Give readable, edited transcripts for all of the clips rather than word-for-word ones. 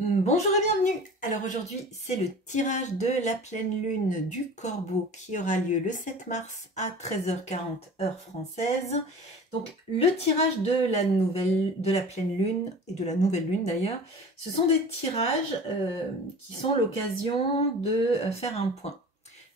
Bonjour et bienvenue. Alors aujourd'hui c'est le tirage de la pleine lune du Corbeau qui aura lieu le 7 mars à 13h40 heure française. Donc le tirage de la pleine lune et de la nouvelle lune d'ailleurs, ce sont des tirages qui sont l'occasion de faire un point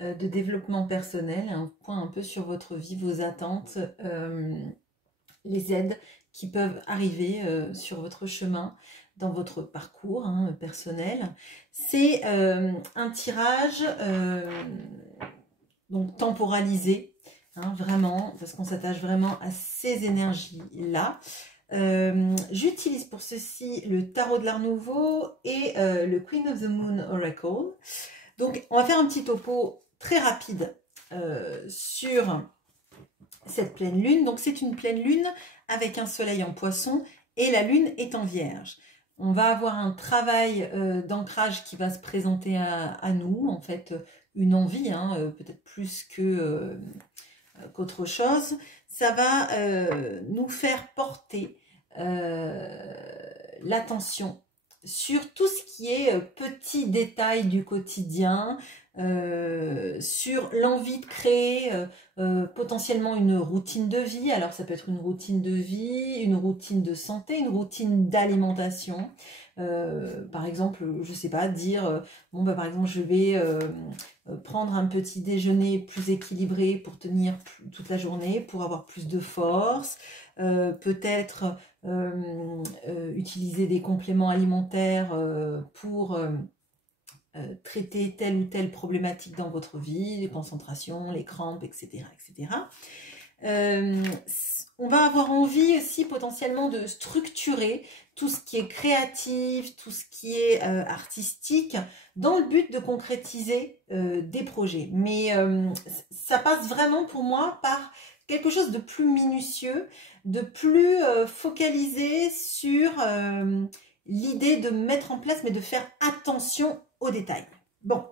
de développement personnel, un point un peu sur votre vie, vos attentes, les aides qui peuvent arriver sur votre chemin, dans votre parcours personnel. C'est un tirage donc temporalisé, vraiment, parce qu'on s'attache vraiment à ces énergies-là. J'utilise pour ceci le tarot de l'Art Nouveau et le Queen of the Moon Oracle. Donc on va faire un petit topo très rapide sur cette pleine lune. Donc c'est une pleine lune avec un soleil en Poisson et la lune est en Vierge. On va avoir un travail d'ancrage qui va se présenter à nous, en fait une envie, peut-être plus qu'autre chose. Ça va nous faire porter l'attention sur tout ce qui est petits détails du quotidien, sur l'envie de créer potentiellement une routine de vie. Alors ça peut être une routine de vie, une routine de santé, une routine d'alimentation. Par exemple, je sais pas, dire bon bah par exemple je vais prendre un petit déjeuner plus équilibré pour tenir toute la journée, pour avoir plus de force. Peut-être utiliser des compléments alimentaires pour traiter telle ou telle problématique dans votre vie, les concentrations, les crampes, etc. etc. On va avoir envie aussi potentiellement de structurer tout ce qui est créatif, tout ce qui est artistique, dans le but de concrétiser des projets. Mais ça passe vraiment pour moi par quelque chose de plus minutieux, de plus focalisé sur l'idée de mettre en place, mais de faire attention aux détails. Bon,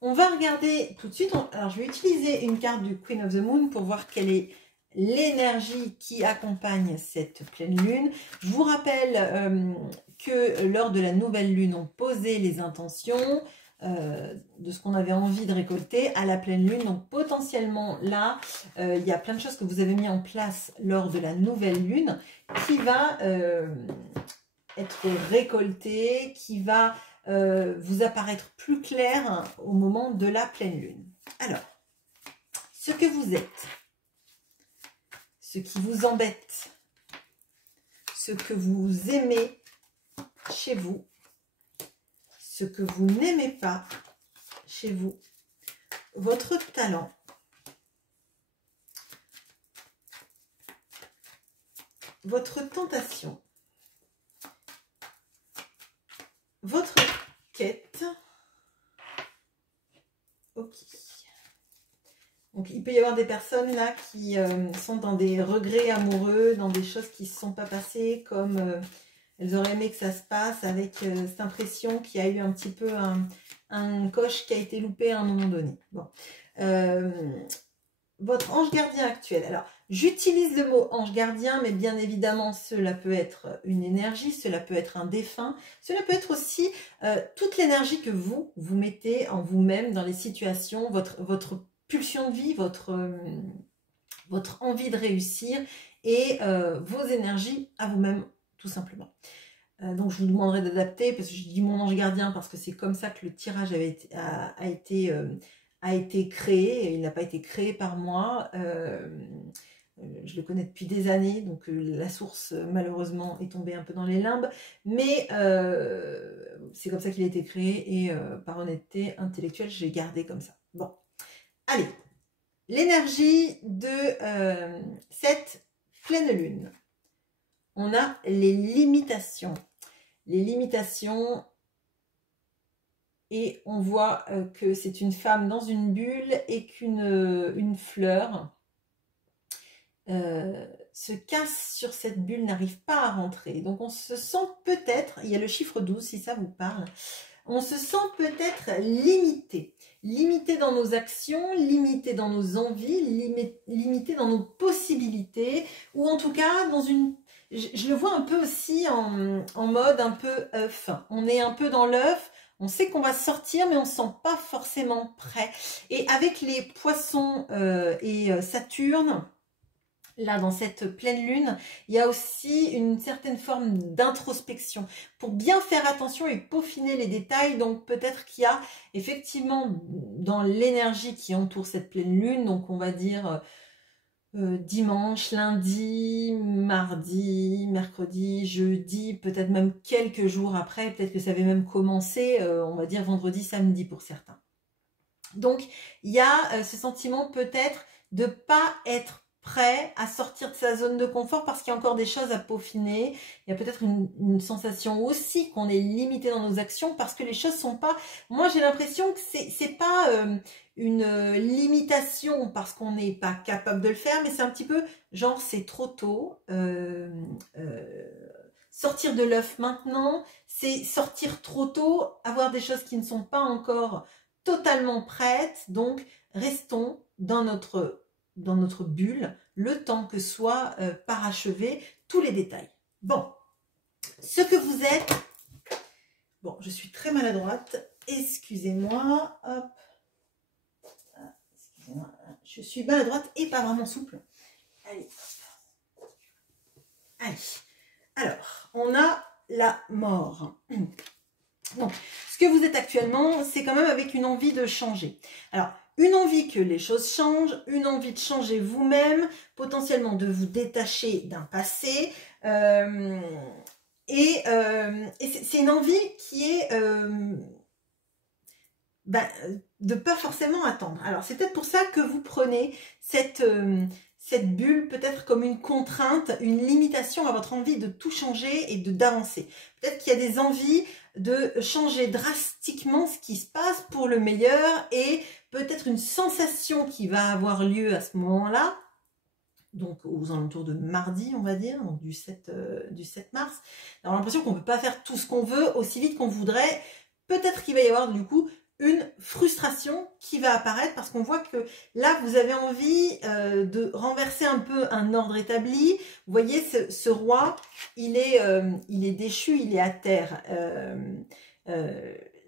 on va regarder tout de suite. Alors, je vais utiliser une carte du Queen of the Moon pour voir quelle est l'énergie qui accompagne cette pleine lune. Je vous rappelle que lors de la nouvelle lune, on posait les intentions de ce qu'on avait envie de récolter à la pleine lune. Donc potentiellement là, il y a plein de choses que vous avez mis en place lors de la nouvelle lune qui va être récoltée, qui va vous apparaître plus clair au moment de la pleine lune. Alors, ce que vous êtes, ce qui vous embête, ce que vous aimez chez vous, ce que vous n'aimez pas chez vous, votre talent, votre tentation, votre quête. Ok. Donc il peut y avoir des personnes là qui sont dans des regrets amoureux, dans des choses qui ne se sont pas passées comme elles auraient aimé que ça se passe, avec cette impression qu'il y a eu un petit peu un coche qui a été loupé à un moment donné. Bon. Votre ange gardien actuel. Alors, j'utilise le mot ange gardien, mais bien évidemment, cela peut être une énergie, cela peut être un défunt, cela peut être aussi toute l'énergie que vous mettez en vous-même dans les situations, votre pulsion de vie, votre envie de réussir et vos énergies à vous-même, tout simplement. Donc, je vous demanderai d'adapter, parce que je dis mon ange gardien, parce que c'est comme ça que le tirage a été créé. Il n'a pas été créé par moi. Je le connais depuis des années, donc la source, malheureusement, est tombée un peu dans les limbes. Mais c'est comme ça qu'il a été créé, et par honnêteté intellectuelle, j'ai gardé comme ça. Bon, allez. L'énergie de cette pleine lune. On a les limitations. Les limitations, et on voit que c'est une femme dans une bulle et qu'une fleur se casse sur cette bulle, n'arrive pas à rentrer. Donc on se sent peut-être, il y a le chiffre 12 si ça vous parle, on se sent peut-être limité. Limité dans nos actions, limité dans nos envies, limité dans nos possibilités, ou en tout cas dans une je le vois un peu aussi en mode un peu œuf. On est un peu dans l'œuf, on sait qu'on va sortir, mais on ne se sent pas forcément prêt. Et avec les poissons et Saturne, là, dans cette pleine lune, il y a aussi une certaine forme d'introspection pour bien faire attention et peaufiner les détails. Donc, peut-être qu'il y a effectivement dans l'énergie qui entoure cette pleine lune, donc on va dire dimanche, lundi, mardi, mercredi, jeudi, peut-être même quelques jours après, peut-être que ça avait même commencé, on va dire vendredi, samedi pour certains. Donc, il y a ce sentiment peut-être de pas être prêt à sortir de sa zone de confort parce qu'il y a encore des choses à peaufiner. Il y a peut-être une sensation aussi qu'on est limité dans nos actions parce que les choses sont pas... Moi, j'ai l'impression que c'est pas une limitation parce qu'on n'est pas capable de le faire, mais c'est un petit peu genre c'est trop tôt. Sortir de l'œuf maintenant, c'est sortir trop tôt, avoir des choses qui ne sont pas encore totalement prêtes, donc restons dans notre bulle le temps que soient parachevés tous les détails. Bon, ce que vous êtes, bon, je suis très maladroite, excusez-moi, hop, excusez-moi, je suis maladroite et pas vraiment souple. Allez, hop. Allez, alors, on a la mort. Donc, ce que vous êtes actuellement, c'est quand même avec une envie de changer. Alors, une envie que les choses changent, une envie de changer vous-même, potentiellement de vous détacher d'un passé. Et c'est une envie qui est de pas forcément attendre. Alors, c'est peut-être pour ça que vous prenez cette bulle peut-être comme une contrainte, une limitation à votre envie de tout changer et d'avancer. Peut-être qu'il y a des envies de changer drastiquement ce qui se passe pour le meilleur et peut-être une sensation qui va avoir lieu à ce moment-là, donc aux alentours de mardi, on va dire, donc du 7 mars. On a l'impression qu'on ne peut pas faire tout ce qu'on veut aussi vite qu'on voudrait. Peut-être qu'il va y avoir du coup une frustration qui va apparaître parce qu'on voit que là, vous avez envie de renverser un peu un ordre établi. Vous voyez, ce roi, il est déchu, il est à terre.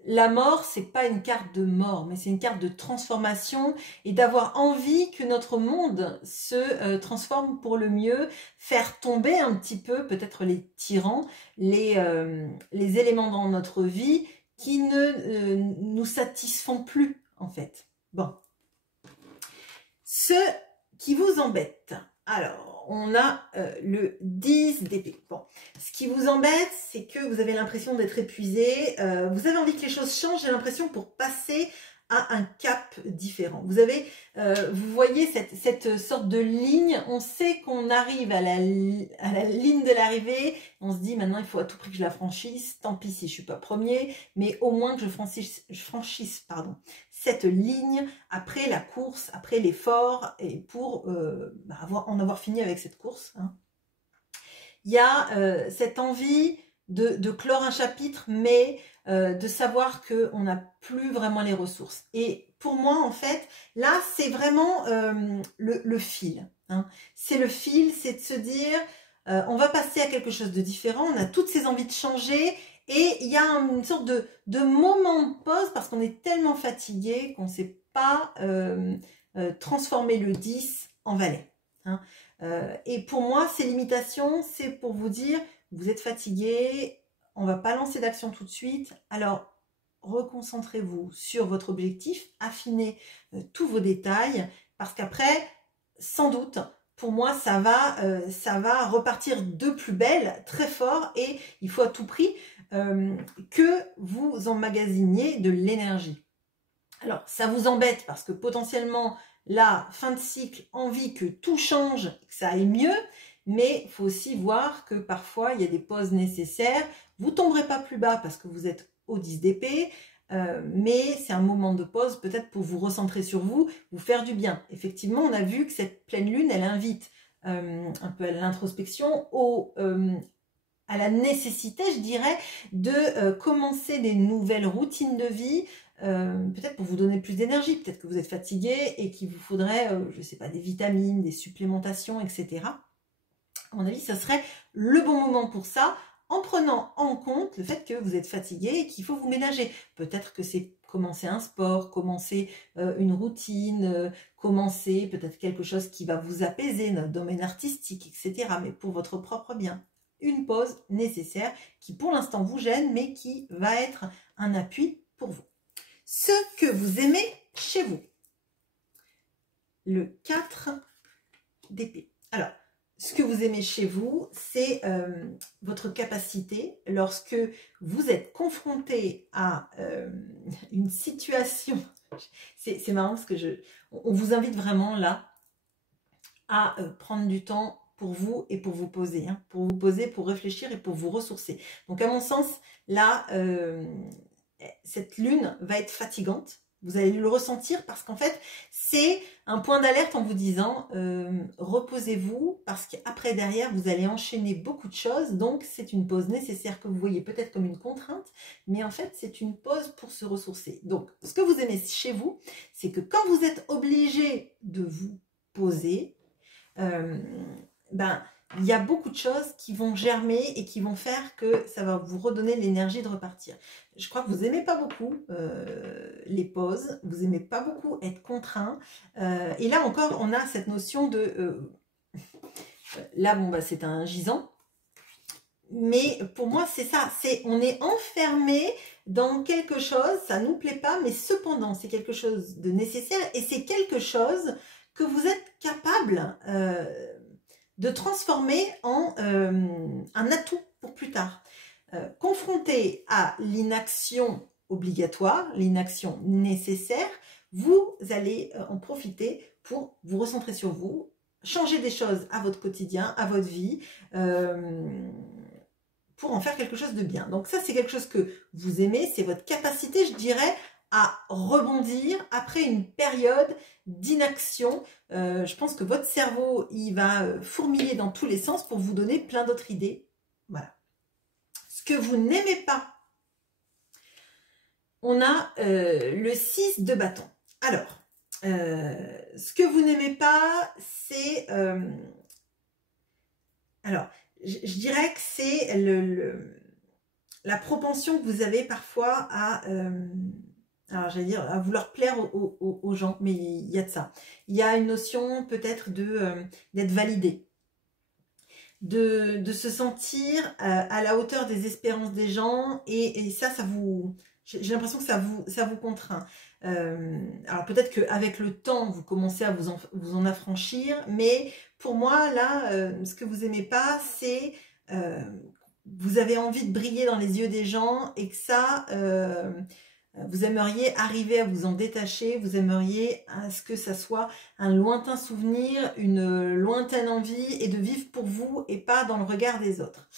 La mort, c'est pas une carte de mort, mais c'est une carte de transformation et d'avoir envie que notre monde se transforme pour le mieux, faire tomber un petit peu peut-être les tyrans, les éléments dans notre vie qui ne nous satisfont plus, en fait. Bon. Ce qui vous embête. Alors, on a le 10 d'épée. Bon. Ce qui vous embête, c'est que vous avez l'impression d'être épuisé. Vous avez envie que les choses changent, j'ai l'impression, pour passer à un cap différent. Vous avez, vous voyez cette sorte de ligne. On sait qu'on arrive à la ligne de l'arrivée. On se dit maintenant il faut à tout prix que je la franchisse. Tant pis si je suis pas premier, mais au moins que je franchisse cette ligne après la course, après l'effort et pour en avoir fini avec cette course. Hein. Il y a cette envie de clore un chapitre, mais de savoir qu'on n'a plus vraiment les ressources. Et pour moi, en fait, là, c'est vraiment le fil. Hein. C'est le fil, c'est de se dire, on va passer à quelque chose de différent, on a toutes ces envies de changer, et il y a une sorte de moment de pause, parce qu'on est tellement fatigué qu'on ne sait pas transformer le 10 en valet. Hein. Et pour moi, ces limitations, c'est pour vous dire, vous êtes fatigué, on ne va pas lancer d'action tout de suite, alors reconcentrez-vous sur votre objectif, affinez tous vos détails, parce qu'après, sans doute, pour moi, ça va repartir de plus belle, très fort, et il faut à tout prix que vous emmagasiniez de l'énergie. Alors, ça vous embête parce que potentiellement, la fin de cycle, envie que tout change, que ça aille mieux, mais il faut aussi voir que parfois, il y a des pauses nécessaires. Vous ne tomberez pas plus bas parce que vous êtes au 10 d'épée, mais c'est un moment de pause peut-être pour vous recentrer sur vous, vous faire du bien. Effectivement, on a vu que cette pleine lune, elle invite un peu à l'introspection, à la nécessité, je dirais, de commencer des nouvelles routines de vie, peut-être pour vous donner plus d'énergie, peut-être que vous êtes fatigué et qu'il vous faudrait, je ne sais pas, des vitamines, des supplémentations, etc. À mon avis, ça serait le bon moment pour ça, en prenant en compte le fait que vous êtes fatigué et qu'il faut vous ménager. Peut-être que c'est commencer un sport, commencer une routine, commencer peut-être quelque chose qui va vous apaiser, notre domaine artistique, etc. Mais pour votre propre bien. Une pause nécessaire qui pour l'instant vous gêne, mais qui va être un appui pour vous. Ce que vous aimez chez vous. Le 4 d'épée. Alors, ce que vous aimez chez vous, c'est votre capacité, lorsque vous êtes confronté à une situation, c'est marrant parce que on vous invite vraiment là à prendre du temps pour vous et pour vous poser, hein, pour vous poser, pour réfléchir et pour vous ressourcer. Donc à mon sens, là, cette lune va être fatigante. Vous allez le ressentir parce qu'en fait, c'est un point d'alerte en vous disant reposez-vous parce qu'après derrière, vous allez enchaîner beaucoup de choses. Donc, c'est une pause nécessaire que vous voyez peut-être comme une contrainte, mais en fait, c'est une pause pour se ressourcer. Donc, ce que vous aimez chez vous, c'est que quand vous êtes obligé de vous poser, il y a beaucoup de choses qui vont germer et qui vont faire que ça va vous redonner l'énergie de repartir. Je crois que vous n'aimez pas beaucoup les pauses, vous n'aimez pas beaucoup être contraint. Et là encore, on a cette notion de... là, bon, c'est un gisant. Mais pour moi, c'est ça. On est enfermé dans quelque chose, ça ne nous plaît pas, mais cependant, c'est quelque chose de nécessaire. Et c'est quelque chose que vous êtes capable de transformer en un atout pour plus tard. Confronté à l'inaction obligatoire, l'inaction nécessaire, vous allez en profiter pour vous recentrer sur vous, changer des choses à votre quotidien, à votre vie, pour en faire quelque chose de bien. Donc ça, c'est quelque chose que vous aimez, c'est votre capacité, je dirais, à rebondir après une période d'inaction. Je pense que votre cerveau, il va fourmiller dans tous les sens pour vous donner plein d'autres idées. Voilà. Ce que vous n'aimez pas, on a le 6 de bâton. Alors, ce que vous n'aimez pas, c'est... alors, je dirais que c'est la propension que vous avez parfois à... alors, j'allais dire, à vouloir plaire aux gens, mais il y a de ça. Il y a une notion peut-être d'être validé, de se sentir à la hauteur des espérances des gens, et ça vous... J'ai l'impression que ça vous contraint. Alors peut-être qu'avec le temps, vous commencez à vous en affranchir, mais pour moi, là, ce que vous aimez pas, c'est... vous avez envie de briller dans les yeux des gens, et que ça... vous aimeriez arriver à vous en détacher, vous aimeriez à ce que ça soit un lointain souvenir, une lointaine envie, et de vivre pour vous et pas dans le regard des autres.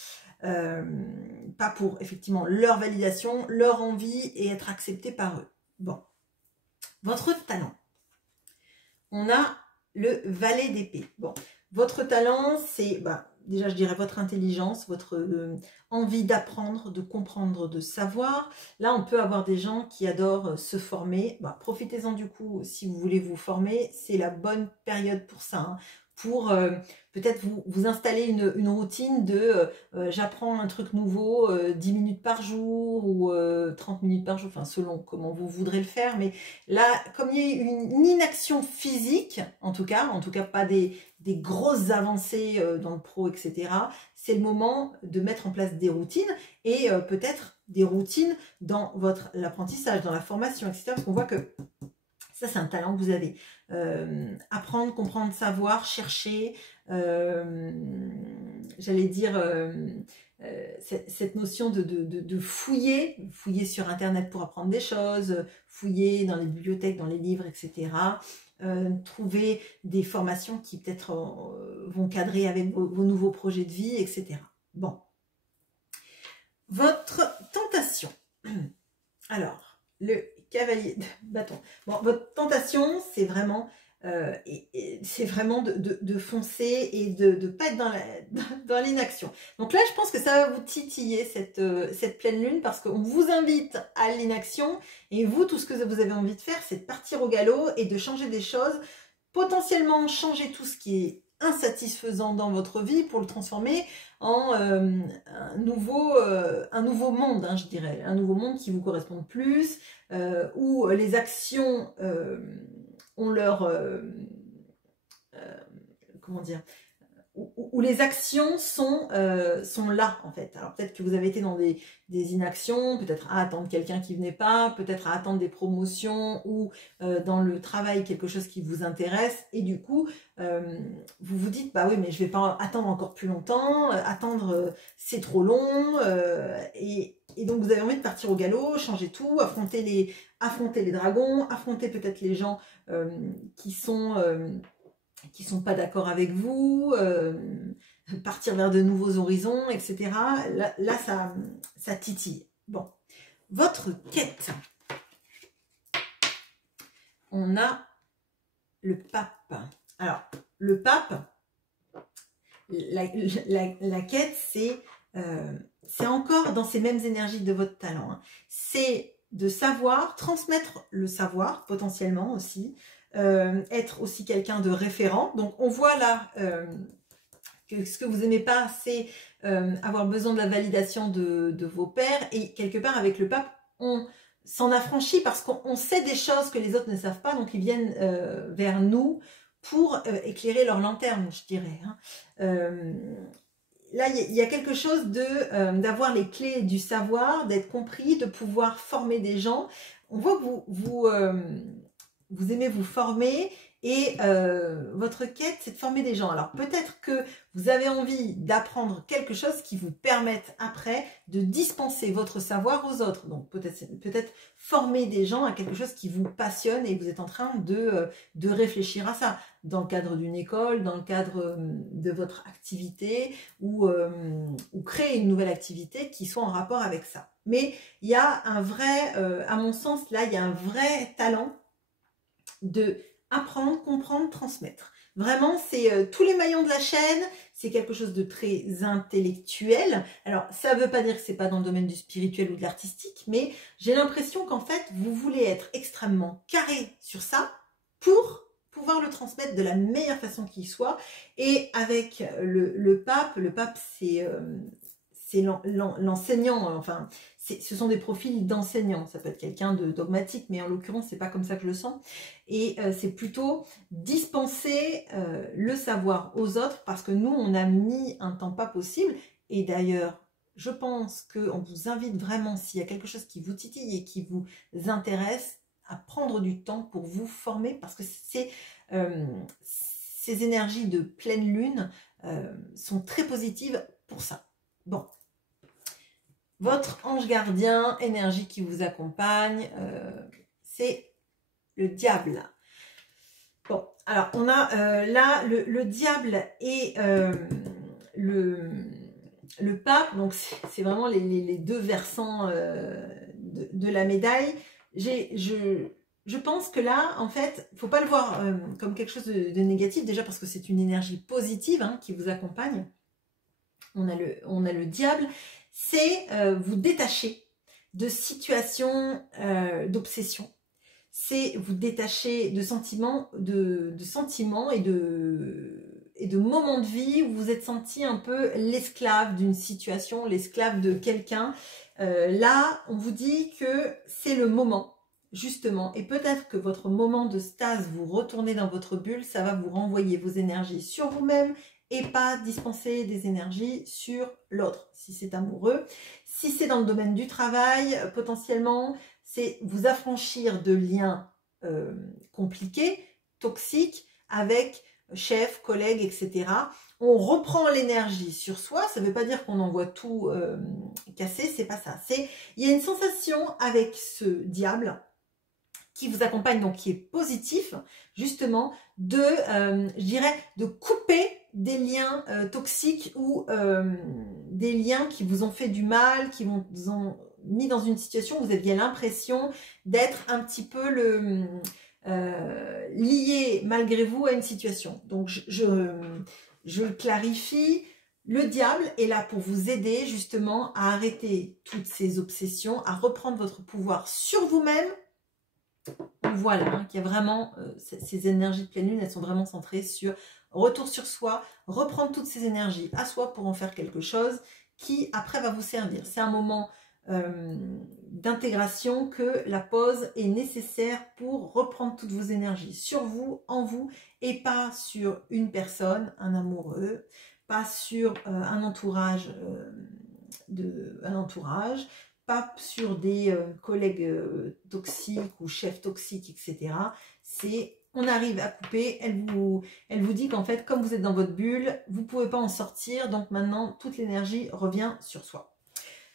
Pas pour effectivement leur validation, leur envie et être accepté par eux. Bon, votre talent. On a le valet d'épée. Bon, votre talent, c'est... déjà, je dirais votre intelligence, votre envie d'apprendre, de comprendre, de savoir. Là, on peut avoir des gens qui adorent se former. Profitez-en du coup, si vous voulez vous former, c'est la bonne période pour ça. Hein, pour peut-être vous installer une routine de j'apprends un truc nouveau 10 minutes par jour ou 30 minutes par jour, enfin selon comment vous voudrez le faire. Mais là, comme il y a une inaction physique, en tout cas pas des grosses avancées dans le pro, etc. C'est le moment de mettre en place des routines et peut-être des routines dans l'apprentissage, dans la formation, etc. Parce qu'on voit que ça, c'est un talent que vous avez. Apprendre, comprendre, savoir, chercher, j'allais dire... cette notion de fouiller sur Internet pour apprendre des choses, fouiller dans les bibliothèques, dans les livres, etc. Trouver des formations qui peut-être vont cadrer avec vos nouveaux projets de vie, etc. Bon. Votre tentation. Alors, le cavalier de bâton. Bon, votre tentation, c'est vraiment... de foncer et de ne pas être dans l'inaction. Donc là, je pense que ça va vous titiller cette pleine lune parce qu'on vous invite à l'inaction et vous, tout ce que vous avez envie de faire, c'est de partir au galop et de changer des choses, potentiellement changer tout ce qui est insatisfaisant dans votre vie pour le transformer en un nouveau monde, hein, je dirais. Un nouveau monde qui vous correspond plus, où les actions ont leur... comment dire, où les actions sont là, en fait. Alors peut-être que vous avez été dans des inactions, peut-être à attendre quelqu'un qui venait pas, peut-être à attendre des promotions, ou dans le travail, quelque chose qui vous intéresse, et du coup, vous vous dites, bah oui, mais je vais pas attendre encore plus longtemps, attendre, c'est trop long, et donc vous avez envie de partir au galop, changer tout, affronter les dragons, affronter peut-être les gens qui sont pas d'accord avec vous, partir vers de nouveaux horizons, etc. Là ça titille. Bon, votre quête. On a le pape. Alors, le pape, la quête, c'est encore dans ces mêmes énergies de votre talent. Hein. C'est de savoir, transmettre le savoir, potentiellement aussi, être aussi quelqu'un de référent. Donc on voit là que ce que vous n'aimez pas, c'est avoir besoin de la validation de vos pairs, et quelque part avec le pape, on s'en affranchit parce qu'on sait des choses que les autres ne savent pas, donc ils viennent vers nous pour éclairer leur lanterne, je dirais. Hein. Là, il y a quelque chose d'avoir les clés du savoir, d'être compris, de pouvoir former des gens. On voit que vous aimez vous former, et votre quête, c'est de former des gens. Alors peut-être que vous avez envie d'apprendre quelque chose qui vous permette après de dispenser votre savoir aux autres. Donc peut-être former des gens à quelque chose qui vous passionne, et vous êtes en train de réfléchir à ça, dans le cadre d'une école, dans le cadre de votre activité, ou créer une nouvelle activité qui soit en rapport avec ça. Mais il y a un vrai, à mon sens, là, il y a un vrai talent de apprendre, comprendre, transmettre. Vraiment, c'est tous les maillons de la chaîne, c'est quelque chose de très intellectuel. Alors, ça ne veut pas dire que c'est pas dans le domaine du spirituel ou de l'artistique, mais j'ai l'impression qu'en fait, vous voulez être extrêmement carré sur ça pour pouvoir le transmettre de la meilleure façon qu'il soit. Et avec le pape, c'est l'enseignant, enfin, ce sont des profils d'enseignants. Ça peut être quelqu'un de dogmatique, mais en l'occurrence, c'est pas comme ça que je le sens. Et c'est plutôt dispenser le savoir aux autres, parce que nous, on a mis un temps pas possible. Et d'ailleurs, je pense qu'on vous invite vraiment, s'il y a quelque chose qui vous titille et qui vous intéresse, à prendre du temps pour vous former, parce que ces énergies de pleine lune sont très positives pour ça. Bon. Votre ange gardien, énergie qui vous accompagne, c'est le diable. Bon, alors on a là le diable et le pape, donc c'est vraiment les deux versants de la médaille. Je pense que là, en fait, il ne faut pas le voir comme quelque chose de négatif, déjà parce que c'est une énergie positive, hein, qui vous accompagne. On a le diable. C'est vous détacher de situations d'obsession. C'est vous détacher de sentiments, et de moments de vie où vous êtes senti un peu l'esclave d'une situation, l'esclave de quelqu'un. Là, on vous dit que c'est le moment, justement. Et peut-être que votre moment de stase, vous retournez dans votre bulle, ça va vous renvoyer vos énergies sur vous-même, et pas dispenser des énergies sur l'autre, si c'est amoureux. Si c'est dans le domaine du travail, potentiellement, c'est vous affranchir de liens compliqués, toxiques, avec chef, collègues, etc. On reprend l'énergie sur soi, ça ne veut pas dire qu'on envoie tout casser, c'est pas ça. Il y a une sensation avec ce diable qui vous accompagne, donc qui est positif, justement, je dirais, de couper des liens toxiques, ou des liens qui vous ont fait du mal, qui vous ont mis dans une situation où vous aviez l'impression d'être un petit peu lié malgré vous à une situation. Donc je le clarifie, le diable est là pour vous aider justement à arrêter toutes ces obsessions, à reprendre votre pouvoir sur vous-même. On voit là qu'il y a vraiment ces énergies de pleine lune, elles sont vraiment centrées sur retour sur soi, reprendre toutes ces énergies à soi pour en faire quelque chose qui après va vous servir. C'est un moment d'intégration que la pause est nécessaire pour reprendre toutes vos énergies sur vous, en vous, et pas sur une personne, un amoureux, pas sur un entourage, pas sur des collègues toxiques ou chefs toxiques, etc. On arrive à couper, elle vous dit qu'en fait, comme vous êtes dans votre bulle, vous ne pouvez pas en sortir, donc maintenant, toute l'énergie revient sur soi.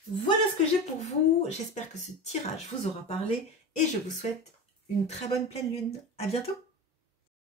Voilà ce que j'ai pour vous. J'espère que ce tirage vous aura parlé et je vous souhaite une très bonne pleine lune. À bientôt!